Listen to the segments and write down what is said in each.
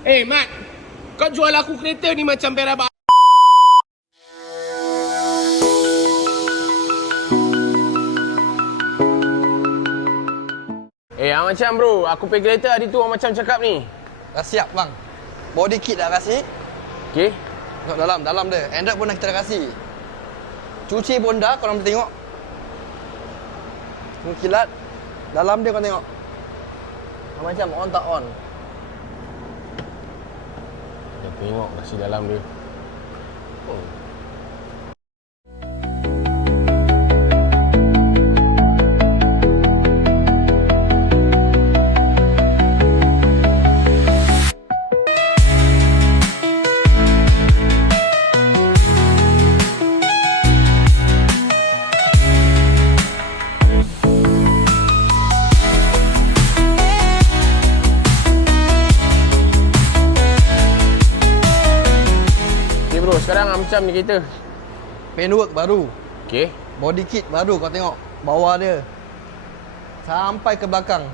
Mat, kau jual aku kereta ni macam perak. Macam bro, aku pergi kereta hari tu orang macam cakap ni. Dah siap bang. Body kit dah kasih. Okey. Tengok dalam dia. Android pun dah kita dah kasih. Cuci pun dah, korang boleh tengok. Kilat. Dalam dia korang tengok. Macam on tak on. Kita tengok kasih dalam dia. Oh. Sekarang macam ni kereta. Paintwork baru. Okey. Body kit baru kau tengok. Bawah dia. Sampai ke belakang.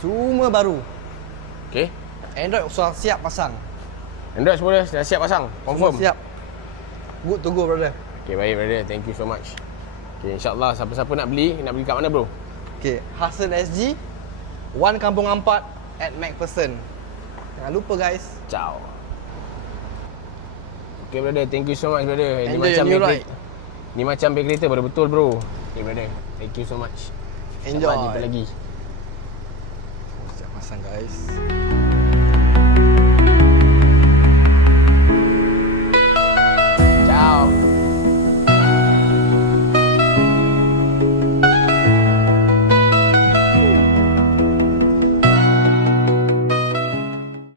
Semua baru. Okey. Android sudah siap pasang. Android semua dah siap pasang. Confirm. Semua siap. Good to go brother. Okey, baik brother. Thank you so much. Okey, insya-Allah siapa-siapa nak beli kat mana bro? Okey, Hasan SG, One Kampung Ampat at MacPherson. Jangan lupa guys. Ciao. Okay brother, thank you so much brother. Enjoy your new ride. Ni macam beg kereta betul bro. Okay brother, thank you so much. Enjoy. Jumpa lagi. Siap pasang guys.